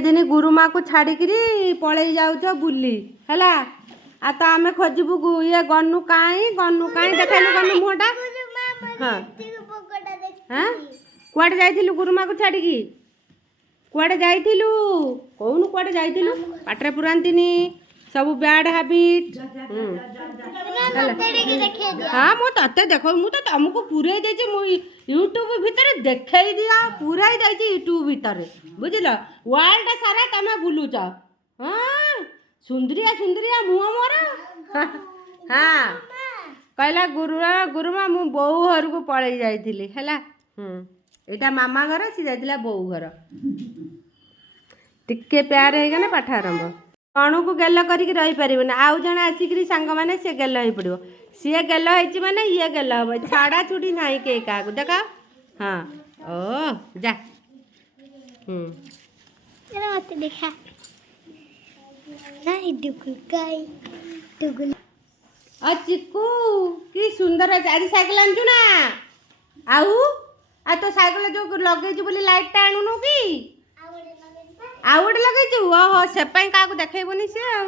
एते दिन गुरुमा को छाड़ी पलई जाऊच बुली है आ तो आम खोजबू ये गनु काई देखलु गनु मुहटा हाँ हाँ कुआडे जाइथिलु गुरुमा को छाड़ी कुआडे जाइथिलु कहूनु कुआडे जाइथिलु पाटरे पुरांतिनी सब बैड हैबिट हाँ मु तते देखो मु तो तुमको पूरे देछि मु यूट्यूब भीतर देखाई दिया पूरा ही देछि यूट्यूब भीतर बुझिल वर्ल्ड सारा तमे बुलुच हाँ सुंदरिया मुह मोर हाँ कहला गुरुमा मु बोऊ घर को पलई जाइथिली हैला एटा मामा घर सी जाइथिला बोऊ घर टिके प्यार है गने पाठ आरंभ कणु को गेल करिक रही परिबन आउ जने आसिकरी संग माने से गेल होई पड़िबो सी गेल होइची माने ये गेल हो छाड़ा छुड़ी नाही के का को देखा हां ओ जा एरा मत देखा नाही डुगुल आ चिक्कू की सुंदर है आज साइकिल आनजु ना आउ आ तो साइकिल जो लगे छु बोली लाइट टा आनुनु की आउ गोटे लगे छु ओहो से पई का को देखेबोनी से आउ